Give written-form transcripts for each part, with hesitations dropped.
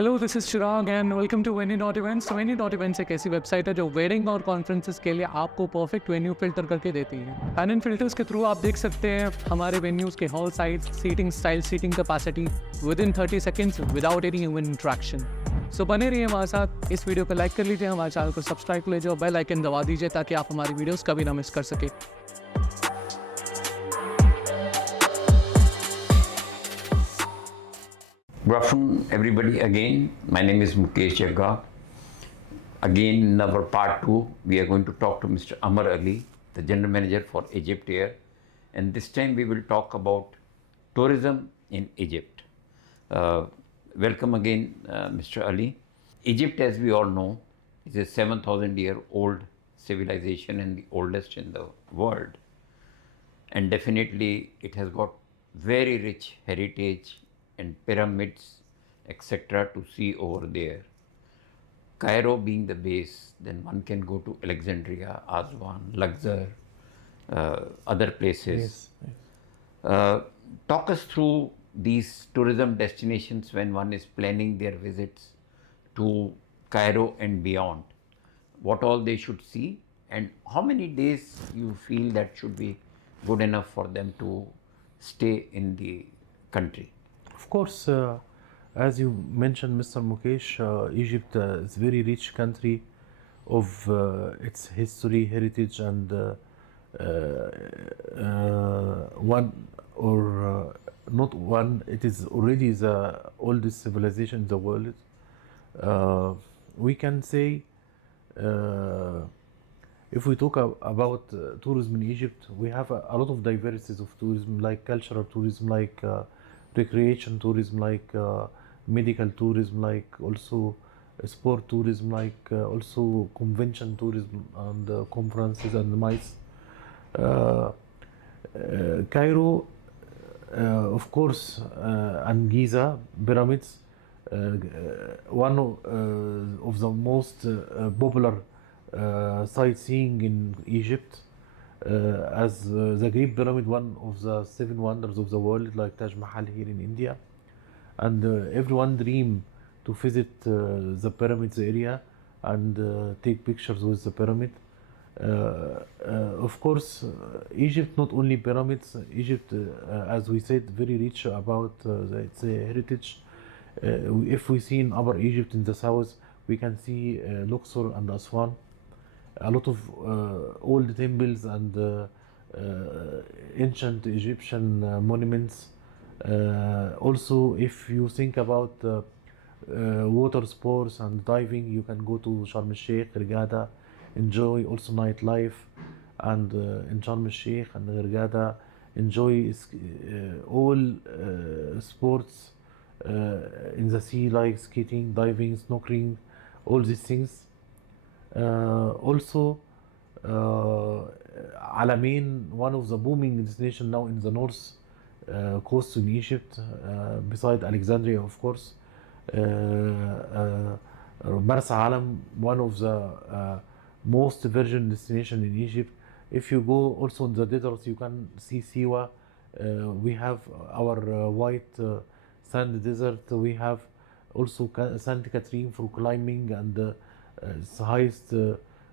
Hello this is Chirag and welcome to VENUE.EVENTS। तो VENUE.EVENTS एक ऐसी वेबसाइट है जो वेडिंग और कॉन्फ्रेंसेस के लिए आपको परफेक्ट वेन्यू फिल्टर करके देती है। एंड इन फिल्टर्स के थ्रू आप देख सकते हैं हमारे वेन्यूज़ के hall size, seating style, seating capacity within 30 seconds without any human interaction. So बने रहिए हमारे साथ। इस वीडियो को लाइक कर लीजिए, हमारे चैनल को सब्सक्राइब कर लीजिए और बेल आइकन दबा दीजिए ताकि आप हमारी वीडियोज़ कभी ना मिस कर सके। Good afternoon, everybody. Again, my name is Mukesh Jagga. Again, in our part 2, we are going to talk to Mr. Amar Ali, the General Manager for EgyptAir. And this time we will talk about tourism in Egypt. Welcome again, Mr. Ali. Egypt, as we all know, is a 7,000-year-old civilization and the oldest in the world. And definitely it has got very rich heritage and pyramids, etc. to see over there. Cairo being the base, then one can go to Alexandria, Aswan, Luxor, other places. Yes. Talk us through these tourism destinations when one is planning their visits to Cairo and beyond. What all they should see and how many days you feel that should be good enough for them to stay in the country. Of course, as you mentioned, Mr. Mukesh, Egypt is a very rich country of its history, heritage, and one or not one. It is already the oldest civilization in the world. We can say, if we talk about tourism in Egypt, we have a lot of diversities of tourism, like cultural tourism, like recreation tourism, like medical tourism, like also sport tourism, like also convention tourism and conferences and MICE. Cairo, of course, and Giza pyramids, one of the most popular sightseeing in Egypt. As the Great Pyramid, one of the 7 wonders of the world, like Taj Mahal here in India, and everyone dream to visit the pyramids area and take pictures with the pyramid. Of course, Egypt not only pyramids. Egypt, as we said, very rich about its heritage. If we see in Upper Egypt in the south, we can see Luxor and Aswan. A lot of old temples and ancient Egyptian monuments. Also, if you think about water sports and diving, you can go to Sharm El Sheikh, Hurghada, enjoy also nightlife, and in Sharm El Sheikh and Hurghada, enjoy all sports in the sea, like skating, diving, snorkeling, all these things. Also, Alamein, one of the booming destinations now in the north coast in Egypt, beside Alexandria, of course. Marsa Alam, one of the most virgin destination in Egypt. If you go also in the deserts, you can see Siwa. We have our white sand desert. We have also Saint Catherine for climbing, and it's the highest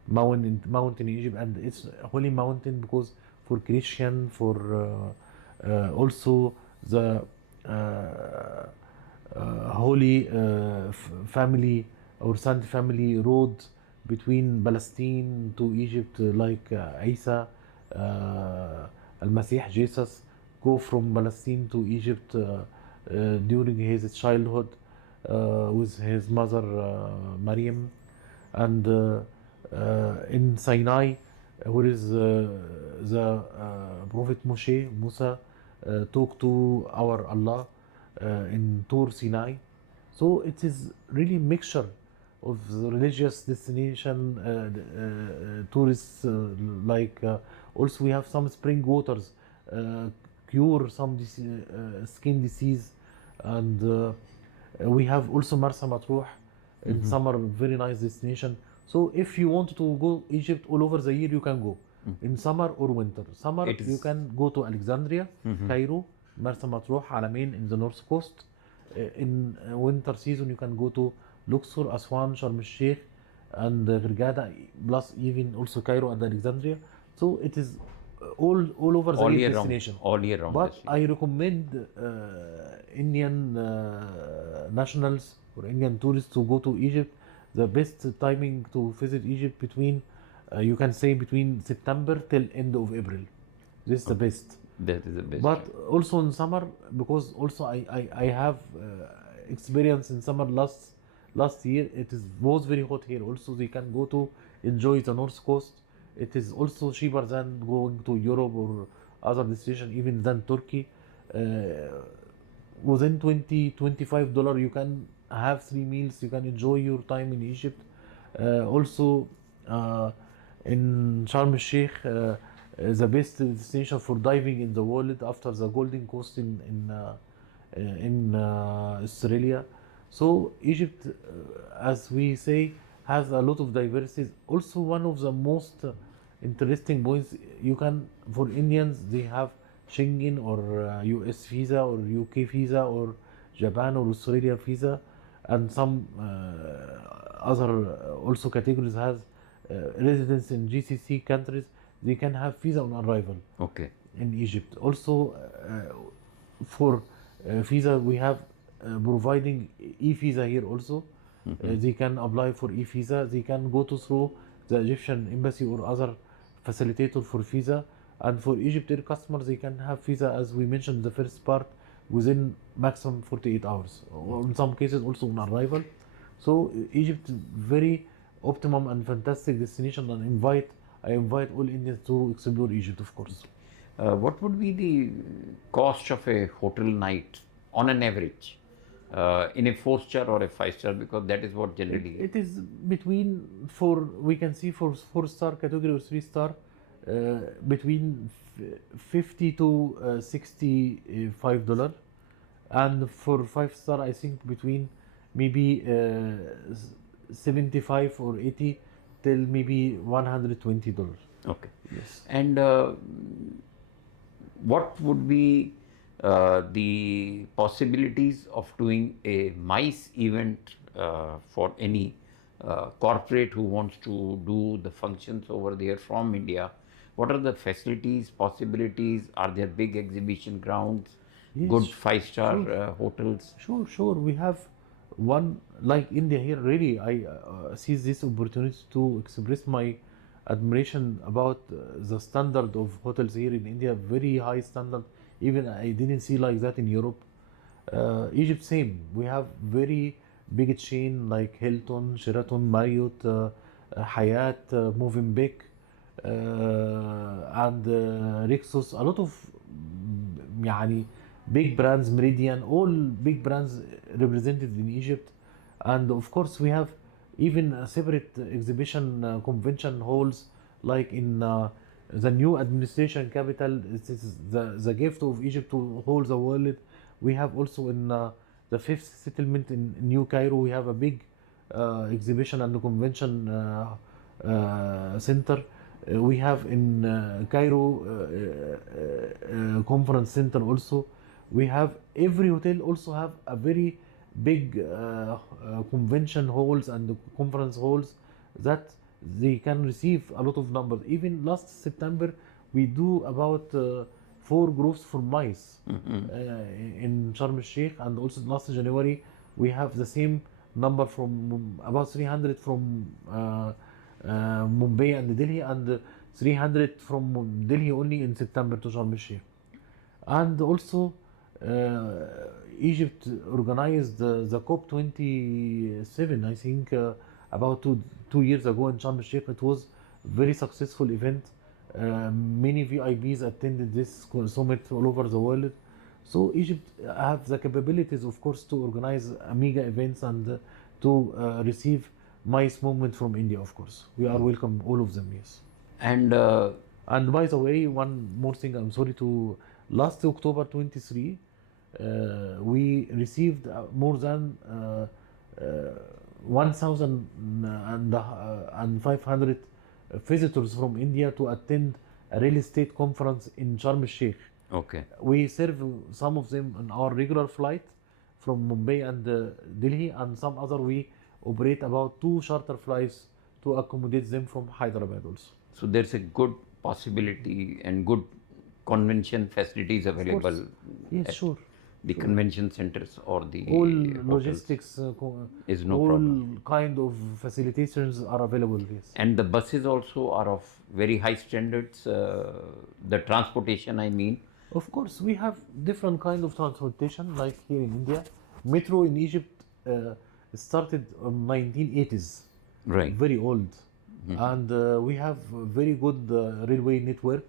mountain in Egypt, and it's a holy mountain because for Christian, for also the holy family or Saint family road between Palestine to Egypt, like Isa, Al-Masih, Jesus, go from Palestine to Egypt during his childhood with his mother Maryam. And in Sinai, where is the Prophet Musa talked to our Allah in Tur Sinai. So it is really mixture of the religious destination, tourists, like also we have some spring waters, cure some skin disease, and we have also Marsa Matruh in summer, very nice destination. So if you want to go Egypt all over the year, you can go in summer or winter. Summer, you can go to Alexandria, Cairo, Marsa Matruh, Alamein in the north coast. in winter season, you can go to Luxor, Aswan, Sharm El Sheikh, and Hurghada, plus even also Cairo and Alexandria. So it is all over the All year year round. destination. All year round. But destination. I recommend Indian nationals or Indian tourists to go to Egypt. The best timing to visit Egypt between, you can say between September till end of April. This is the best. That is the best. But also in summer, because also I have experience in summer last year. It was very hot here. Also, they can go to enjoy the north coast. It is also cheaper than going to Europe or other destination, even than Turkey. Within $25 you can have 3 meals. You can enjoy your time in Egypt. Also in Sharm El Sheikh, the best destination for diving in the world after the Golden Coast in Australia. So Egypt, as we say, has a lot of diversities. Also, one of the most interesting points, you can, for Indians, they have Schengen or US visa or UK visa or Japan or Australia visa, and some other also categories has residence in GCC countries. They can have visa on arrival. Okay. In Egypt. Also, for visa, we have providing eVisa here also. They can apply for eVisa. They can go to through the Egyptian embassy or other facilitator for visa. And for EgyptAir customers, they can have visa, as we mentioned the first part, within maximum 48 hours, or in some cases also on arrival. So Egypt, very optimum and fantastic destination, and I invite all Indians to explore Egypt, of course. What would be the cost of a hotel night on an average in a 4-star or a 5-star? Because that is what generally. It is between we can see for 4-star category or 3-star, between $50 to $65, and for 5-star, I think between maybe 75 or 80 till maybe $120. Okay. Yes. And what would be the possibilities of doing a MICE event for any corporate who wants to do the functions over there from India? What are the facilities, possibilities? Are there big exhibition grounds, Yes, good 5-star sure. hotels? Sure. We have one like India here. Really, I seize this opportunity to express my admiration about the standard of hotels here in India. Very high standard. Even I didn't see like that in Europe. Egypt, same. We have very big chain like Hilton, Sheraton, Marriott, Hyatt, Movenpick, and Rixos. A lot of يعني big brands, Meridian, all big brands represented in Egypt. And of course, we have even a separate exhibition convention halls, like in the new administration capital. This is the gift of Egypt to hold the world. We have also in the fifth settlement in New Cairo, we have a big exhibition and convention center. We have in Cairo conference center also. We have every hotel also have a very big convention halls and conference halls that they can receive a lot of numbers. Even last September, we do about 4 groups for MICE in Sharm El Sheikh, and also last January we have the same number from about 300 from Mumbai and Delhi, and 300 from Delhi only in September to Sharm El Sheikh. And also Egypt organized the COP27, I think, about two years ago in Sharm El Sheikh. It was very successful event. Many VIPs attended this summit all over the world. So Egypt have the capabilities, of course, to organize mega events and to receive MICE movement from India, of course. We are welcome, all of them, yes. And by the way, one more thing, I'm sorry to, last October 23, we received more than 1,500 visitors from India to attend a real estate conference in Sharm El Sheikh. okay. We serve some of them on our regular flight, from Mumbai and Delhi, and some other we operate about 2 charter flights to accommodate them from Hyderabad also. So there's a good possibility and good convention facilities available. Yes, at sure. The convention centers or the All hotels. logistics, Is no all problem. kind of facilitations are available. Yes. And the buses also are of very high standards. The transportation, I mean. Of course, we have different kind of transportation, like here in India. Metro in Egypt started in 1980s, Right. very old, and we have very good railway network.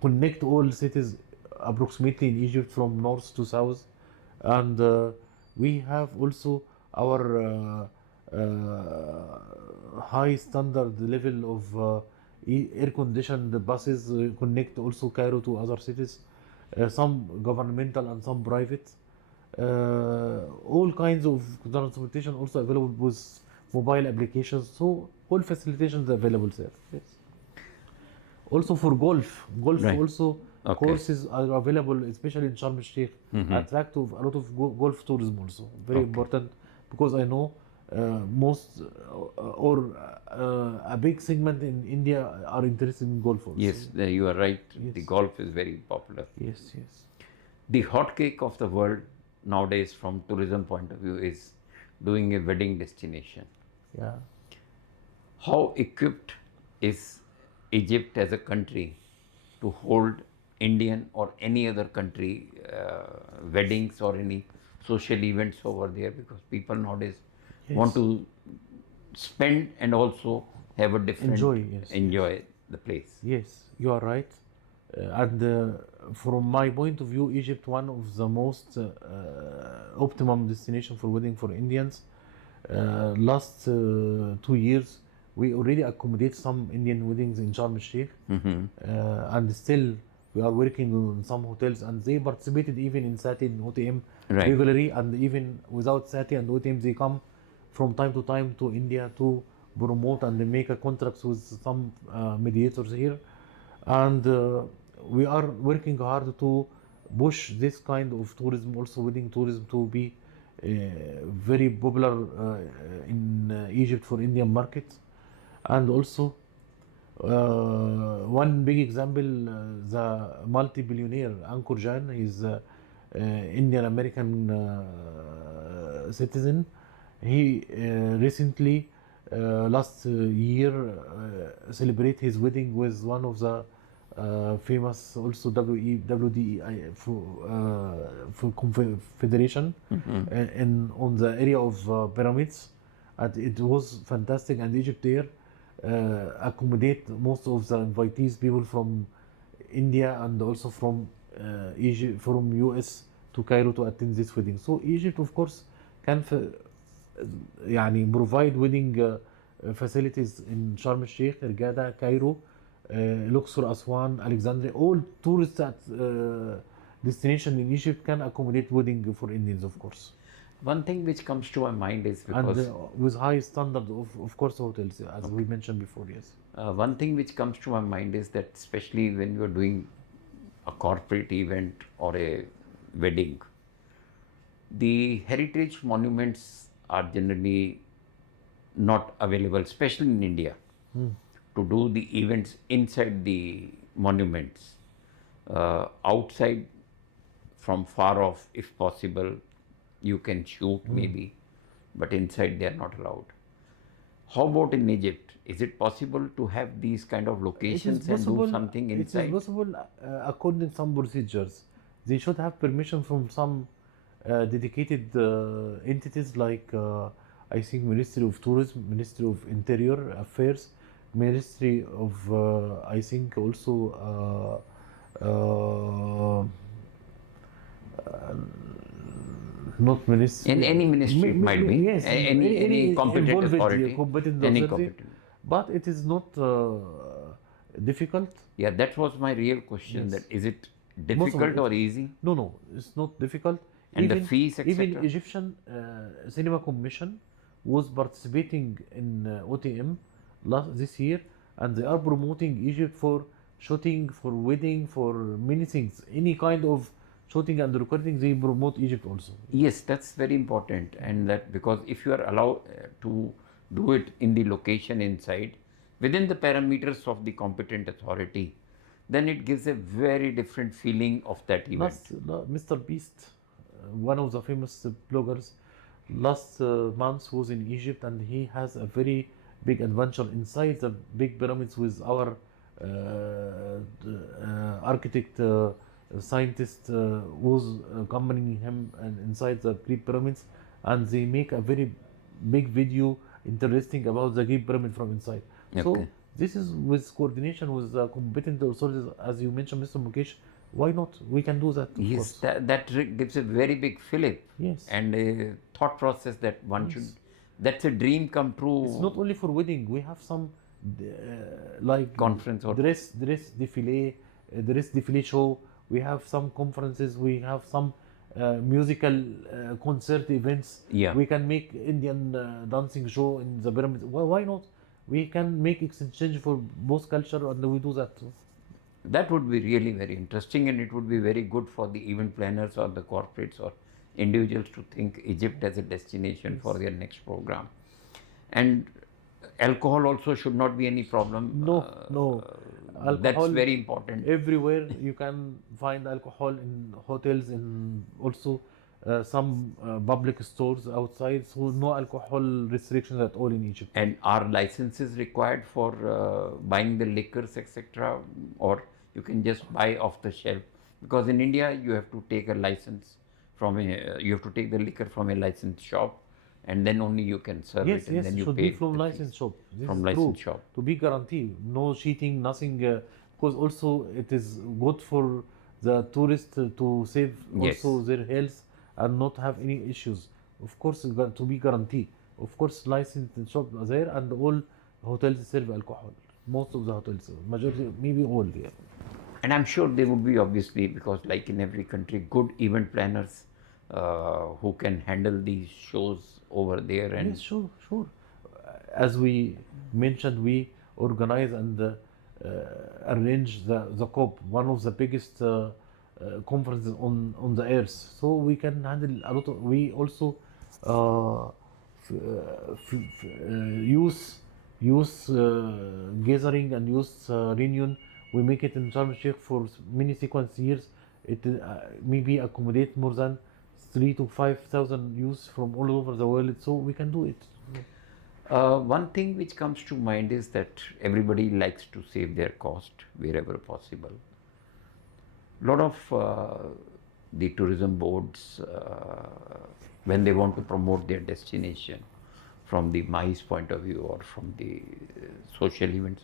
Connect all cities approximately in Egypt from north to south, and we have also our high standard level of air-conditioned buses connect also Cairo to other cities, some governmental and some private. All kinds of transportation also available with mobile applications, so all facilitations available there. Yes. Also for golf Right. also Okay. courses are available, especially in Sharm El Sheikh. Attract a lot of golf tourism also. Very important, because I know most or a big segment in India are interested in golf also. Yes, you are right. Yes. The golf is very popular. Yes, yes. The hotcake of the world nowadays, from tourism point of view, is doing a wedding destination. Yeah. How equipped is Egypt as a country to hold Indian or any other country weddings or any social events over there? Because people nowadays want to spend and also have a different Enjoy, the place. Yes, you are right. And from my point of view, Egypt one of the most optimum destination for wedding for Indians. Last 2 years, we already accommodate some Indian weddings in Sharm El Sheikh, and still we are working on some hotels, and they participated even in SATI and OTM Right. regularly, and even without SATI and OTM, they come from time to time to India to promote and make a contracts with some mediators here, and we are working hard to push this kind of tourism, also wedding tourism, to be very popular in Egypt for Indian market. And also one big example, the multi-billionaire Ankur Jain, he's Indian American citizen. He recently last year celebrate his wedding with one of the famous also WDEI for Confederation in on the area of pyramids, and it was fantastic. And EgyptAir accommodate most of the invitees, people from India and also from Egypt, from US to Cairo to attend this wedding. So Egypt of course can يعني provide wedding facilities in Sharm El Sheikh, Hurghada, Cairo, Luxor, Aswan, Alexandria. All tourist destination in Egypt can accommodate wedding for Indians, of course. One thing which comes to my mind is because And with high standard of course hotels, as we mentioned before. Yes. one thing which comes to my mind is that especially when you are doing a corporate event or a wedding, the heritage monuments are generally not available, especially in India, to do the events inside the monuments. Outside, from far off, if possible, you can shoot maybe, but inside they are not allowed. How about in Egypt? Is it possible to have these kind of locations and do something inside? It is possible according to some procedures. They should have permission from some dedicated entities like I think Ministry of Tourism, Ministry of Interior Affairs, Ministry of I think also not ministry. In any ministry it might be. Yes, Any competent involved authority. competent Any authority. competent. But it is not difficult. Yeah, that was my real question. Yes. That is it Most of difficult it- or easy? No, it's not difficult. And the fees, Even etc.? Egyptian Cinema Commission was participating in OTM this year, and they are promoting Egypt for shooting, for wedding, for many things. Any kind of shooting and recording, they promote Egypt also. Yes, that's very important, and that because if you are allowed to do it in the location inside within the parameters of the competent authority, then it gives a very different feeling of that event. Mr. Beast, one of the famous bloggers, last month was in Egypt, and he has a very big adventure inside the big pyramids with our architect scientist was accompanying him and inside the Great Pyramids, and they make a very big video interesting about the Great Pyramid from inside. Okay. So this is with coordination with the competent authorities, as you mentioned, Mr. Mukesh. Why not? We can do that. Yes, that gives a very big fillip. Yes. And a thought process that one Yes. should. That's a dream come true. It's not only for wedding. We have some like Conference or dress défilé show. We have some conferences. We have some musical concert events. Yeah. We can make Indian dancing show in the pyramids. Why not? We can make exchange for both culture, and we do that. That would be really very interesting, and it would be very good for the event planners or the corporates or individuals to think Egypt as a destination for their next program. And alcohol also should not be any problem. No. Alcohol, that's very important. Everywhere you can find alcohol in hotels, in also some public stores outside. So no alcohol restrictions at all in Egypt. And are licenses required for buying the liquors, etc., or you can just buy off the shelf? Because in India you have to take a license from you have to take the liquor from a licensed shop, and then only you can serve it, and then you should pay be from the licensed fees. shop. This From is licensed true. shop. To be guaranteed, no cheating, nothing. Because also it is good for the tourists to save Yes. also their health and not have any issues. Of course, it's got to be guaranteed. Of course, licensed shops are there, and all hotels serve alcohol. Most of the hotels, majority, maybe all. Yeah. And I'm sure there would be, obviously, because like in every country, good event planners who can handle these shows over there. And Yes, sure. As we mentioned, we organize and arrange the COP, one of the biggest conferences on the earth. So we can handle a lot of. We also youth gathering and youth reunion. We make it in Sharm El Sheikh for many sequence years. It maybe accommodate more than 3,000 to 5,000 youths from all over the world. So we can do it. one thing which comes to mind is that everybody likes to save their cost wherever possible. A lot of the tourism boards, when they want to promote their destination from the MICE point of view or from the social events,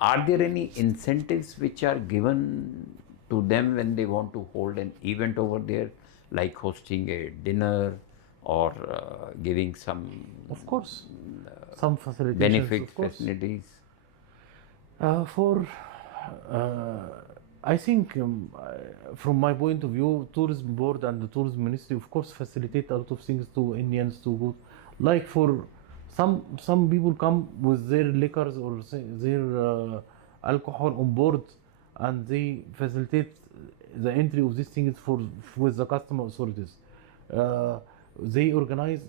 are there any incentives which are given to them when they want to hold an event over there, like hosting a dinner or giving some Of course, some facilitations, benefit of course. facilities? I think from my point of view, tourism board and the tourism ministry, of course, facilitate a lot of things to Indians to go. Like for some people come with their liquors or their alcohol on board, and they facilitate the entry of these things with the customer authorities. They organize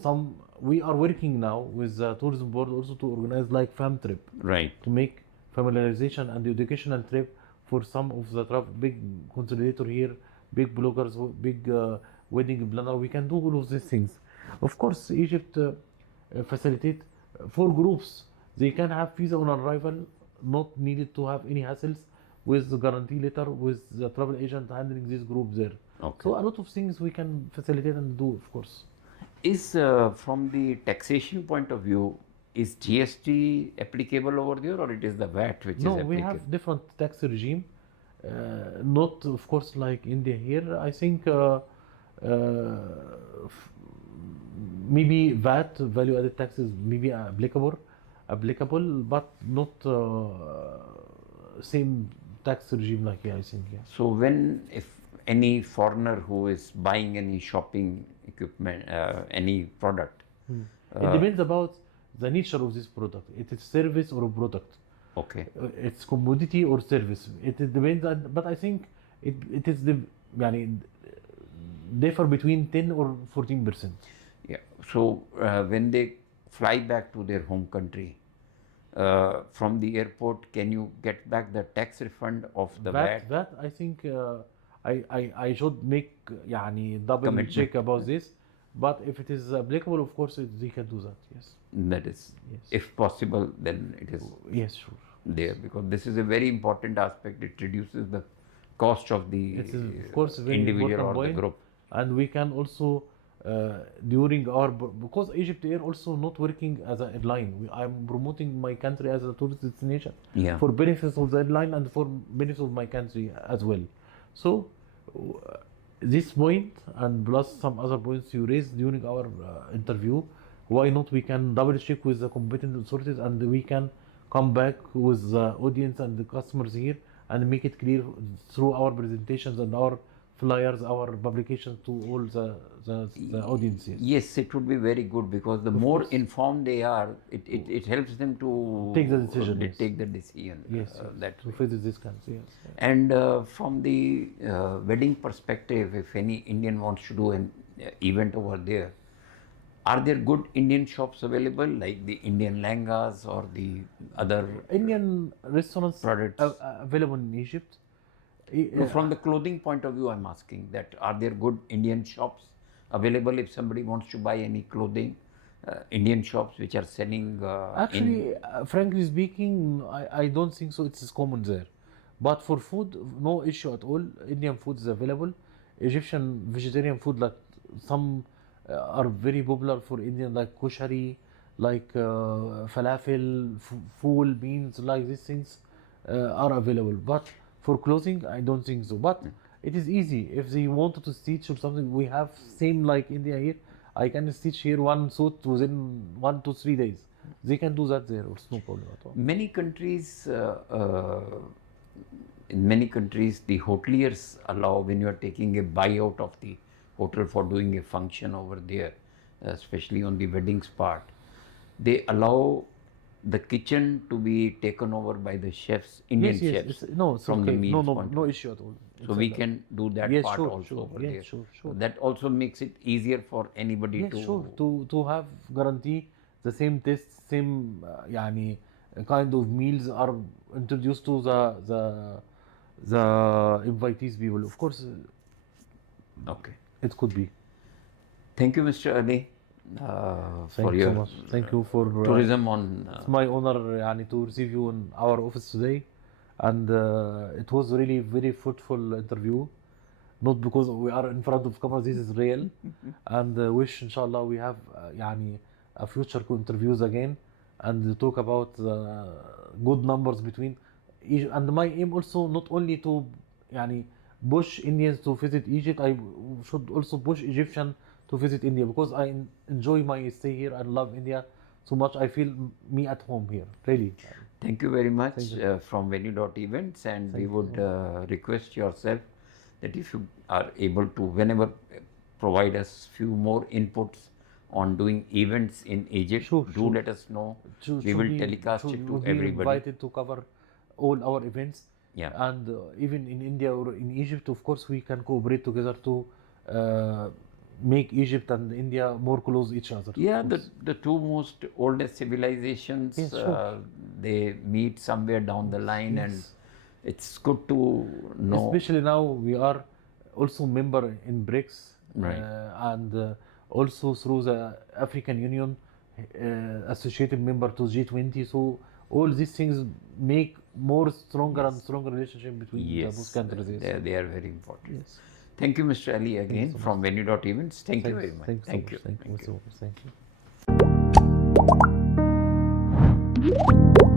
some. We are working now with the tourism board also to organize like fam trip, Right. to make familiarization and educational trip for some of the big consolidator here, big bloggers, big wedding planner. We can do all of these things. Of course, Egypt facilitate for groups. They can have visa on arrival, not needed to have any hassles, with the guarantee letter, with the travel agent handling this group there. Okay. So a lot of things we can facilitate and do, of course. Is from the taxation point of view, is GST applicable over there, or it is the VAT which is No, applicable? we have different tax regime. Not, of course, like India here. I think maybe VAT, value-added taxes, maybe applicable, but not same tax regime like here, I think. Yeah. So when if any foreigner who is buying any shopping equipment, any product, It depends about the nature of this product. It is service or a product. okay, It's commodity or service. It depends, but I think it is يعني differ between 10 or 14%. Yeah. So when they fly back to their home country, from the airport, can you get back the tax refund of the VAT? That I think I should make يعني double Commitment. check about this. But if it is applicable, of course, they can do that. Yes. That is, Yes. if possible, then it is Yes, sure. there, because this is a very important aspect. It reduces the cost of the It is, of course, a very individual important or point. the group. And we can also during our because EgyptAir also not working as an airline. I'm promoting my country as a tourist destination Yeah. for benefits of the airline and for benefits of my country as well. So this point and plus some other points you raised during our interview, why not we can double check with the competent authorities and we can come back with the audience and the customers here and make it clear through our presentations and our flyers, our publications to all the audiences. Yes, it would be very good, because the more informed they are, it helps them to Take the decision, they yes. take the decision. Yes, That to way. face this kind. Yes. And from the wedding perspective, if any Indian wants to do an event over there, are there good Indian shops available, like the Indian langas or the other Indian restaurants products? available in Egypt. No, from the clothing point of view, I'm asking that are there good Indian shops available if somebody wants to buy any clothing? Indian shops which are selling. Actually, frankly speaking, I don't think so. It's common there. But for food, no issue at all. Indian food is available. Egyptian vegetarian food, like some are very popular for Indian, like koshari, like falafel, fool, beans, like these things are available. But for clothing, I don't think so. But it is easy. If they wanted to stitch or something, we have same like India here. I can stitch here one suit within 1 to 3 days. They can do that there. It's no problem at all. Many countries, in many countries, the hoteliers allow, when you are taking a buyout of the hotel for doing a function over there, especially on the weddings part, they allow the kitchen to be taken over by the chefs, Indian chefs. It's from the okay. meals No point of no view. issue at all. So we can do that Yes, part sure, also sure. over Yes, there. sure. So that also makes it easier for anybody Yes, to. sure. To have guarantee the same taste, same يعني kind of meals are introduced to the invitees people. Of course, Okay. it could be. Thank you, Mr. Ali, Thank for you your so much. Thank you for tourism on. It's my honor يعني to receive you in our office today, and it was really very fruitful interview. Not because we are in front of camera, this is real, and wish inshallah we have يعني a future interviews again and talk about good numbers between and my aim also not only to يعني push Indians to visit Egypt, I should also push Egyptian to visit India, because I enjoy my stay here and love India so much. I feel me at home here, really. Thank you very much Thank you. from VENUE.EVENTS, and Thank we you. would request yourself that if you are able to, whenever, provide us few more inputs on doing events in Egypt, Sure, do sure. let us know. Should We will be- telecast should it to we be everybody. invited to cover all our events. Yeah. And even in India or in Egypt, of course, we can cooperate together to make Egypt and India more close each other. Yeah, of course. the two most oldest civilizations, Yes, sure. they meet somewhere down the line, and Yes. it's good to know. Especially now we are also member in BRICS, Right. and also through the African Union, associated member to G20. So all these things make more stronger and stronger relationship between the Yes, both countries. Yes. they are very important. Yes. Thank you, Mr. Ali, again so much. from VENUE.EVENTS. Thank you Thanks. very much. Thanks so Thank much. you. Thank you Thank so you. much. Thank you.